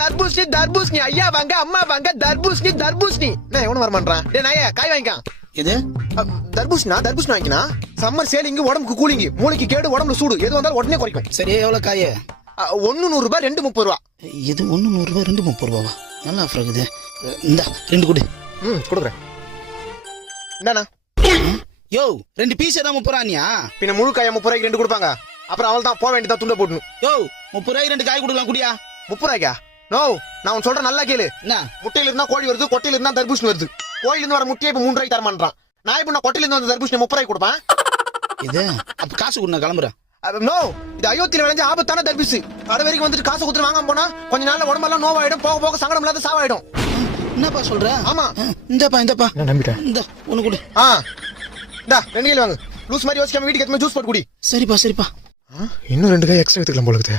தர்பூசணி தர்பூசணி ஐயா வாங்க அம்மா வாங்க தர்பூசணி தர்பூசணி நான் எவனும் வர மாட்டான் டேய் நாயே காய் வாங்கிக்கான் இது தர்பூசணி வாங்கினா சம்மர் சேலிங் உடம்புக்கு கூலிங் மூளைக்கு கேடு உடம்புல சூடு எது வந்தாலும் உடனே குறைக்கும் சரி எவ்வளவு காய? 1 100 ரூபாய் 2 30 ரூபா இது 1 100 ரூபாய் 2 30 ரூபாவா? நல்லா ஆஃபர் இருக்குது. இந்த 2 கொடு. கொடுக்குறேன். இந்தாண்ணா. யோ 2 பீஸ் தான் 30 ரூபாயா? பின்ன முழு காய 30 ரூபாய்க்கு 2 கொடுப்பாங்க. அப்புறம் அவள் தான் போக வேண்டியதா துண்ட போடணும். யோ 30 ரூபாய்க்கு 2 காய் கொடுக்கலாம் குடியா? 30 ரூபாய்க்கா? நோ நான் உன் சொல்ற நல்லா கேளு. என்ன முட்டையில இருந்தா கோழி வருது, கொட்டையில இருந்தா தர்பூசணி வருது. கோயில இருந்து வர முட்டையை இப்ப 3 ரூபாய்க்கு தர மாட்டான். நான் இப்ப கொட்டையில இருந்து வந்த தர்பூசணி 30 ரூபாய்க்கு கொடுப்பேன். இது அப்ப காசு கொடு, நான் கிளம்புறேன். நோ இது அயோத்தியில விளைஞ்ச ஆபத்தான தர்பூசு. கடை வரைக்கும் வந்துட்டு காசு கொடுத்து வாங்காம போனா கொஞ்ச நாள்ல உடம்பெல்லாம் நோவாயிடும், போக போக சங்கடம் இல்லாத சாவாயிடும். என்னப்பா சொல்ற? ஆமா இந்தப்பா நான் நம்பிட்டேன். இந்த ஒண்ணு கொடு. இந்தா 2 கிலோ வாங்கு. லூஸ் மாதிரி யோசிக்காம வீட்டுக்கு எடுத்து ஜூஸ் போட்டு குடி. சரிப்பா. இன்னும் 2 காய் எக்ஸ்ட்ரா எடுத்துக்கலாம் போல இருக்குது.